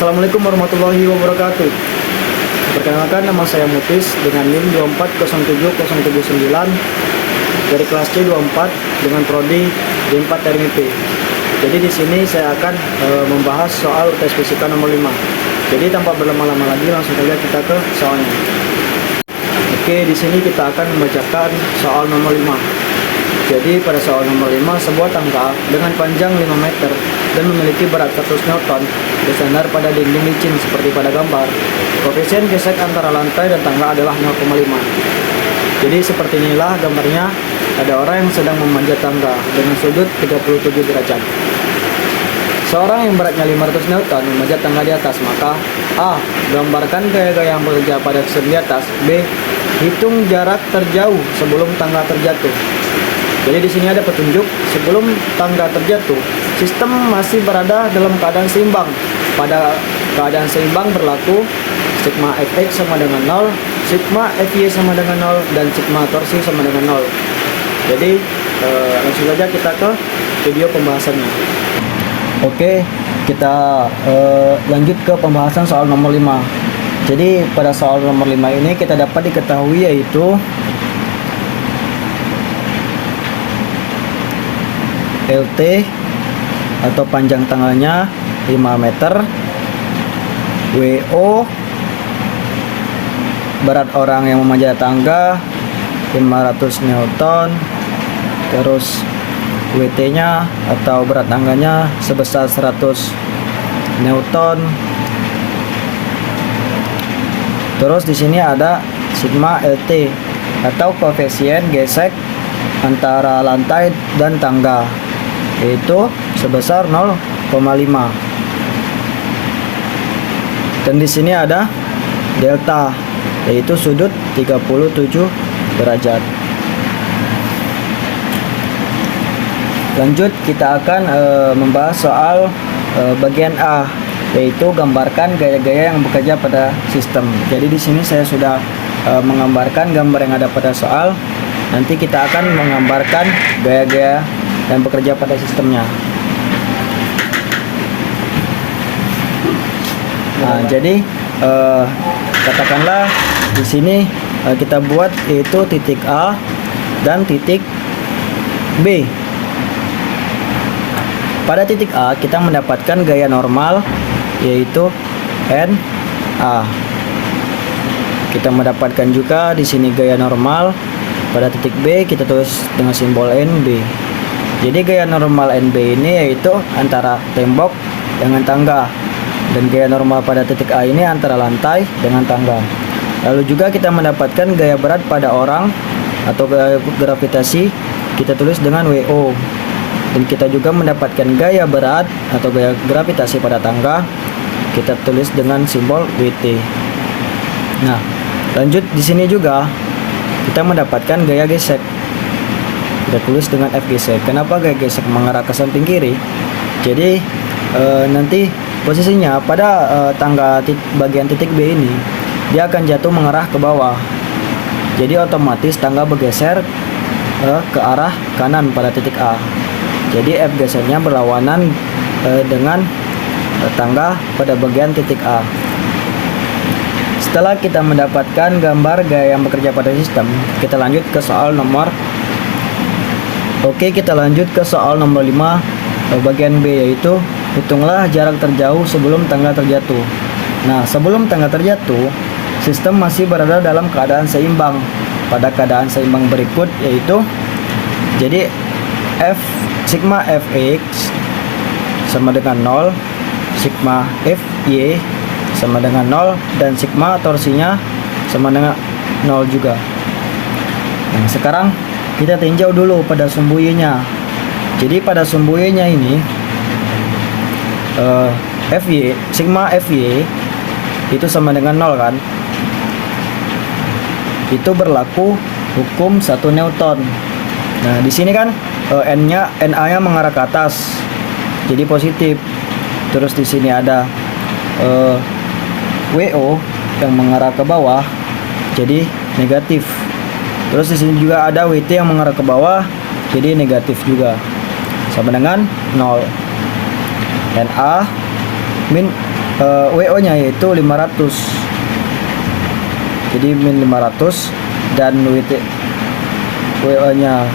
Assalamualaikum warahmatullahi wabarakatuh. Perkenalkan, nama saya Mutis dengan NIM 2407079 dari kelas C24 dengan prodi D4 RMIP. Jadi di sini saya akan membahas soal tes fisika nomor 5. Jadi tanpa berlama-lama lagi langsung saja kita ke soalnya. Oke, di sini kita akan membacakan soal nomor 5. Jadi pada soal nomor 5, sebuah tangga dengan panjang 5 meter dan memiliki berat 100 Newton bersandar pada dinding licin seperti pada gambar. Koefisien gesek antara lantai dan tangga adalah 0,5. Jadi seperti inilah gambarnya, ada orang yang sedang memanjat tangga dengan sudut 37 derajat. Seorang yang beratnya 500 Newton memanjat tangga di atas, maka A. Gambarkan gaya-gaya yang bekerja pada sistem di atas. B. Hitung jarak terjauh sebelum tangga terjatuh. Jadi di sini ada petunjuk sebelum tangga terjatuh, sistem masih berada dalam keadaan seimbang. Pada keadaan seimbang berlaku sigma fx sama dengan 0, sigma fy sama dengan 0, dan sigma torsi sama dengan 0. Jadi langsung saja kita ke video pembahasannya. Oke, kita lanjut ke pembahasan soal nomor 5. Jadi pada soal nomor 5 ini kita dapat diketahui yaitu LT atau panjang tangganya 5 meter, WO berat orang yang memanjat tangga 500 Newton, terus WT nya atau berat tangganya sebesar 100 Newton. Terus di sini ada sigma LT atau koefisien gesek antara lantai dan tangga, yaitu sebesar 0,5. Dan di sini ada delta, yaitu sudut 37 derajat. Lanjut, kita akan membahas soal bagian A, yaitu gambarkan gaya-gaya yang bekerja pada sistem. Jadi di sini saya sudah menggambarkan gambar yang ada pada soal. Nanti kita akan menggambarkan gaya-gaya yang bekerja pada sistemnya. Nah, jadi katakanlah di sini kita buat yaitu titik A dan titik B. Pada titik A kita mendapatkan gaya normal yaitu NA. Kita mendapatkan juga di sini gaya normal. Pada titik B kita tulis dengan simbol NB. Jadi gaya normal NB ini yaitu antara tembok dengan tangga, dan gaya normal pada titik A ini antara lantai dengan tangga. Lalu juga kita mendapatkan gaya berat pada orang atau gaya gravitasi, kita tulis dengan WO. Dan kita juga mendapatkan gaya berat atau gaya gravitasi pada tangga, kita tulis dengan simbol WT. Nah, lanjut di sini juga kita mendapatkan gaya gesek, kita tulis dengan F gesek. Kenapa gaya gesek mengarah ke samping kiri? Jadi nanti posisinya pada tangga bagian titik B ini dia akan jatuh mengarah ke bawah. Jadi otomatis tangga bergeser ke arah kanan pada titik A. Jadi F gesernya berlawanan dengan tangga pada bagian titik A. Setelah kita mendapatkan gambar gaya yang bekerja pada sistem, kita lanjut ke soal nomor. Oke, kita lanjut ke soal nomor 5 bagian B, yaitu hitunglah jarak terjauh sebelum tangga terjatuh. Nah, sebelum tangga terjatuh, sistem masih berada dalam keadaan seimbang. Pada keadaan seimbang berikut yaitu, jadi sigma fx sama dengan 0, sigma fy sama dengan 0, dan sigma torsinya sama dengan 0 juga. Nah, sekarang kita tinjau dulu pada sumbu Y-nya. Jadi pada sumbu Y-nya ini sigma fy itu sama dengan 0 kan? Itu berlaku hukum 1 Newton. Nah, di sini kan NA-nya mengarah ke atas, jadi positif. Terus di sini ada WO yang mengarah ke bawah, jadi negatif. Terus di sini juga ada WT yang mengarah ke bawah, jadi negatif juga, sama dengan 0. NA min WO nya yaitu 500. Jadi min 500 dan WO nya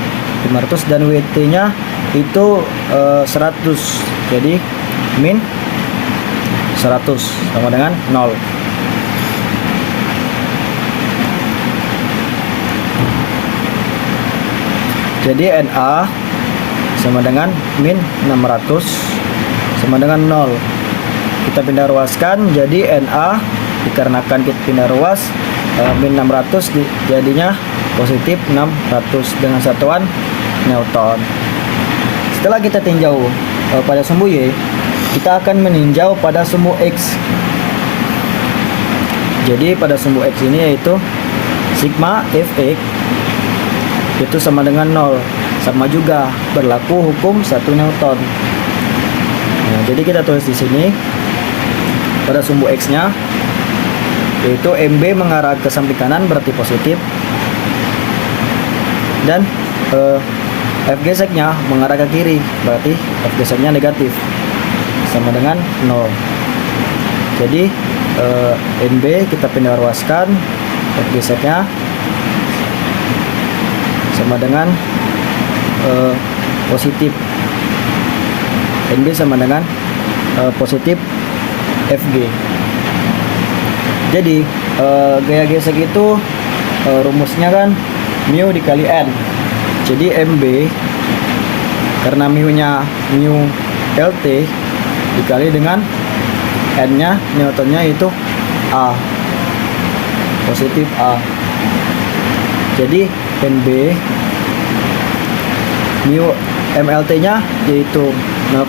500 dan WT nya itu 100. Jadi min 100 sama dengan 0. Jadi NA sama dengan min 600 sama dengan 0. Kita pindah ruaskan, jadi NA dikarenakan kita pindah ruas min 600 jadinya positif 600 dengan satuan Newton. Setelah kita tinjau pada sumbu Y, kita akan meninjau pada sumbu X. Jadi pada sumbu X ini yaitu sigma Fx itu sama dengan 0. Sama juga berlaku hukum 1 Newton. Nah, jadi kita tulis di sini pada sumbu X-nya yaitu MB mengarah ke samping kanan berarti positif, dan FG sek-nya mengarah ke kiri berarti FG sek-nya negatif sama dengan 0. Jadi NB kita pindah ruaskan, FG sek-nya sama dengan positif, NB sama dengan positif FG. Jadi gaya gesek itu rumusnya kan mu dikali N. Jadi MB karena mu nya mu LT dikali dengan N nya Newtonnya itu A, positif A. Jadi NB mu MLT nya yaitu 0,5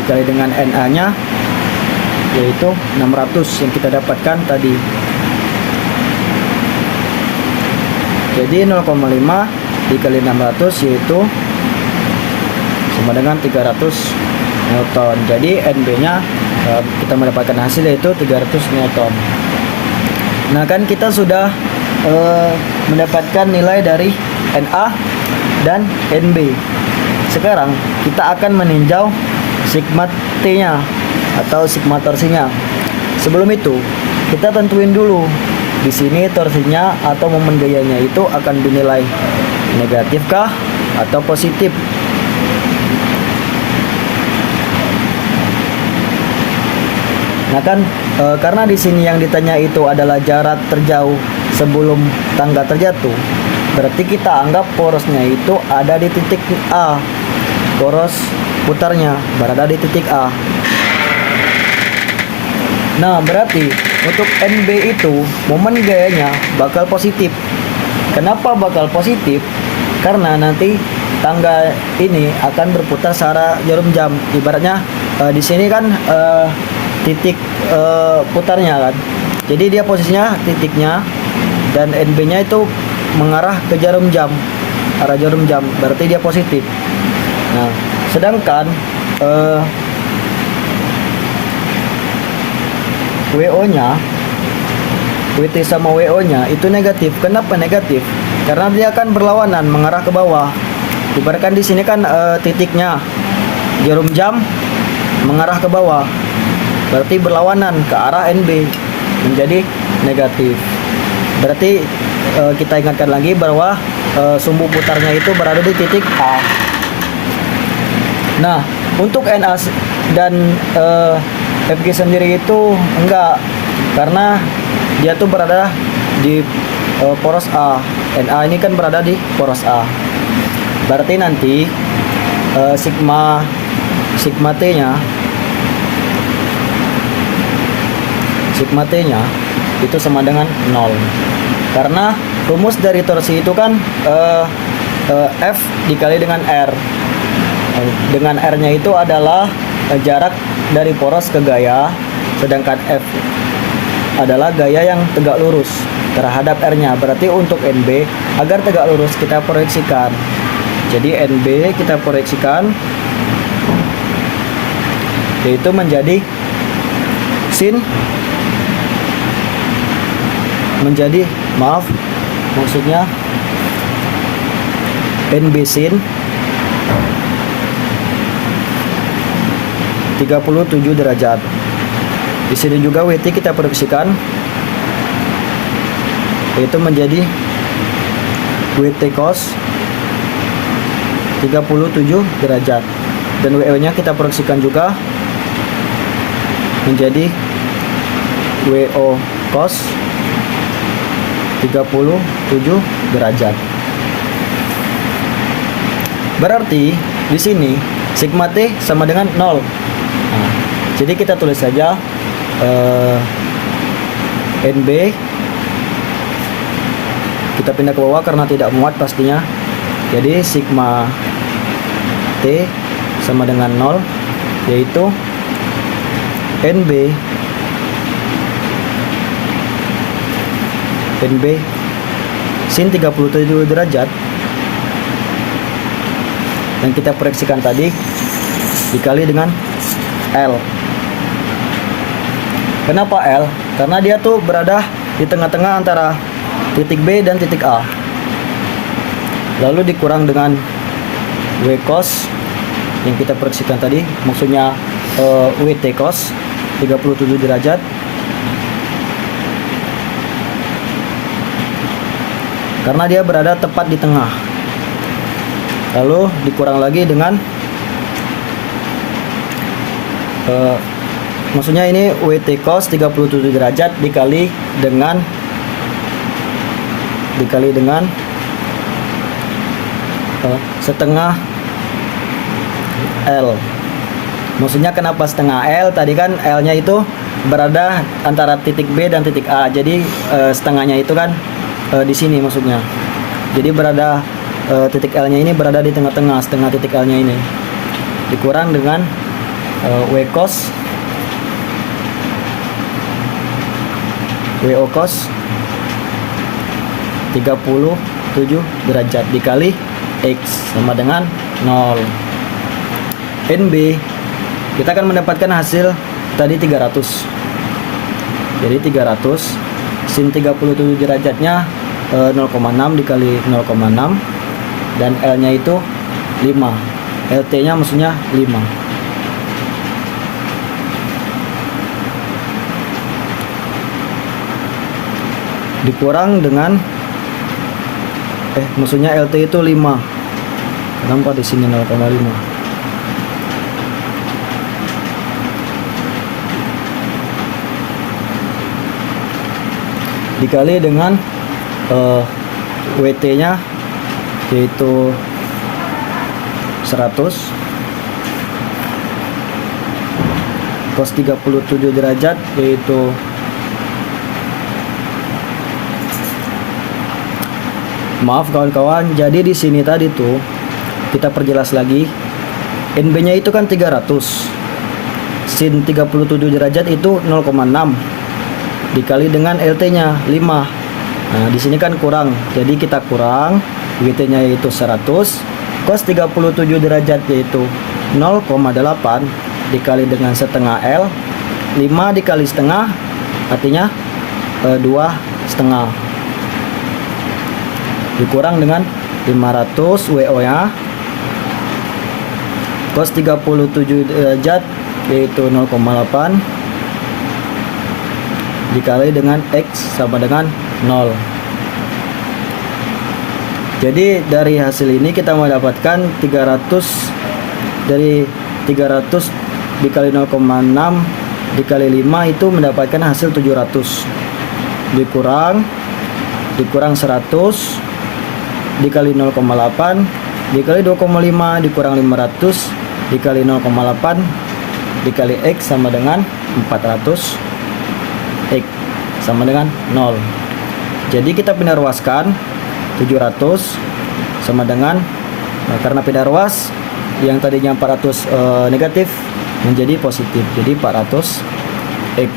dikali dengan NA nya yaitu 600 yang kita dapatkan tadi. Jadi 0,5 dikali 600 yaitu sama dengan 300 Newton. Jadi NB nya kita mendapatkan hasil yaitu 300 Newton. Nah kan kita sudah mendapatkan nilai dari NA dan NB. Sekarang kita akan meninjau sigma T nya atau sigma torsinya. Sebelum itu kita tentuin dulu di sini torsinya atau momen gayanya itu akan dinilai negatif kah atau positif. Nah kan karena di sini yang ditanya itu adalah jarak terjauh sebelum tangga terjatuh, berarti kita anggap porosnya itu ada di titik A. Poros putarnya berada di titik A. Nah, berarti untuk NB itu momen gayanya bakal positif. Kenapa bakal positif? Karena nanti tangga ini akan berputar secara jarum jam. Ibaratnya di sini kan titik putarnya kan. Jadi dia posisinya titiknya dan NB-nya itu mengarah ke jarum jam, arah jarum jam. Berarti dia positif. Nah, sedangkan WO-nya, WT sama WO-nya itu negatif. Kenapa negatif? Karena dia akan berlawanan mengarah ke bawah. Ibaratkan di sini kan titiknya jarum jam mengarah ke bawah. Berarti berlawanan ke arah NB, menjadi negatif. Berarti kita ingatkan lagi bahwa sumbu putarnya itu berada di titik A. Nah, untuk NA dan FG sendiri itu enggak, karena dia tuh berada di poros A. NA ini kan berada di poros A. Berarti nanti sigma T-nya itu sama dengan 0. Karena rumus dari torsi itu kan F dikali dengan R. Dengan R-nya itu adalah jarak dari poros ke gaya, sedangkan F adalah gaya yang tegak lurus terhadap R-nya. Berarti untuk NB agar tegak lurus kita proyeksikan. Jadi NB kita proyeksikan yaitu menjadi sin, maksudnya NB sin 37 derajat. Di sini juga WT kita proyeksikan, yaitu menjadi WT cos 37 derajat, dan WO nya kita proyeksikan juga menjadi WO cos 37 derajat. Berarti di sini sigma T sama dengan 0. Nah, jadi kita tulis saja NB, kita pindah ke bawah karena tidak muat pastinya. Jadi sigma T sama dengan 0, yaitu NB sin 37 derajat yang kita proyeksikan tadi dikali dengan L. Kenapa L? Karena dia tuh berada di tengah-tengah antara titik B dan titik A. Lalu dikurang dengan W cos yang kita proyeksikan tadi, maksudnya WT cos 37 derajat, karena dia berada tepat di tengah. Lalu dikurang lagi dengan maksudnya ini WT cos 37 derajat dikali dengan setengah L. Maksudnya kenapa setengah L? Tadi kan L nya itu berada antara titik B dan titik A, jadi setengahnya itu kan di sini maksudnya. Jadi berada titik L nya ini berada di tengah-tengah, setengah titik L nya ini dikurang dengan WO cos 37 derajat dikali X sama dengan 0. NB kita akan mendapatkan hasil tadi 300. Jadi 300 sin 37 derajatnya 0,6 dikali 0,6, dan L nya itu 5, LT nya maksudnya 5. Dikurang dengan maksudnya LT itu 5. Kenapa di sini 0,5? Dikali dengan WT nya yaitu 100 cos 37 derajat yaitu maaf kawan-kawan, jadi di sini tadi tuh kita perjelas lagi, NB nya itu kan 300, sin 37 derajat itu 0,6 dikali dengan LT nya 5. Nah di sini kan kurang, jadi kita kurang WT nya yaitu 100, cos 37 derajat yaitu 0,8 dikali dengan setengah L, 5 dikali setengah artinya 2,5 dikurang dengan 500 WO nya cos 37 derajat yaitu 0,8 dikali dengan X sama dengan 0. Jadi dari hasil ini kita mendapatkan 300, dari 300 dikali 0,6 dikali 5 itu mendapatkan hasil 700 dikurang 100 dikali 0,8 dikali 2,5 dikurang 500 dikali 0,8 dikali X sama dengan 400, X sama dengan 0. Jadi kita pindah ruaskan 700 sama dengan karena pindah ruas yang tadinya 400 negatif menjadi positif, jadi 400 X.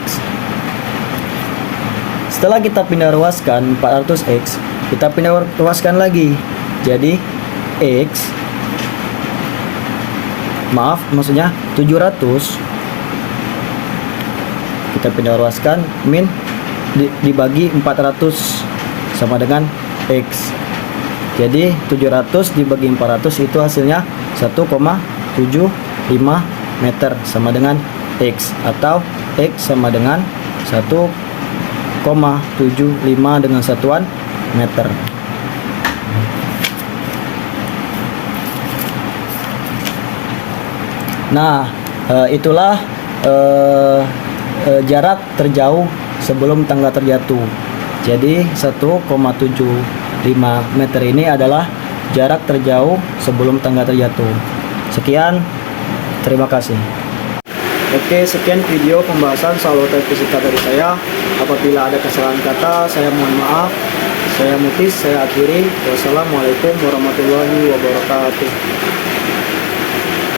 Setelah kita pindah ruaskan 400 X, kita pindah ruaskan lagi jadi X, maksudnya 700 kita pindah ruaskan min dibagi 400 sama dengan X. Jadi 700 dibagi 400 itu hasilnya 1,75 meter sama dengan X, atau X sama dengan 1,75 dengan satuan meter. Nah, itulah jarak terjauh sebelum tangga terjatuh. Jadi 1,75 meter ini adalah jarak terjauh sebelum tangga terjatuh. Sekian, terima kasih. Oke, sekian video pembahasan soal UTS fisika dari saya. Apabila ada kesalahan kata, saya mohon maaf. Saya Mutis, saya akhiri. Wassalamualaikum warahmatullahi wabarakatuh.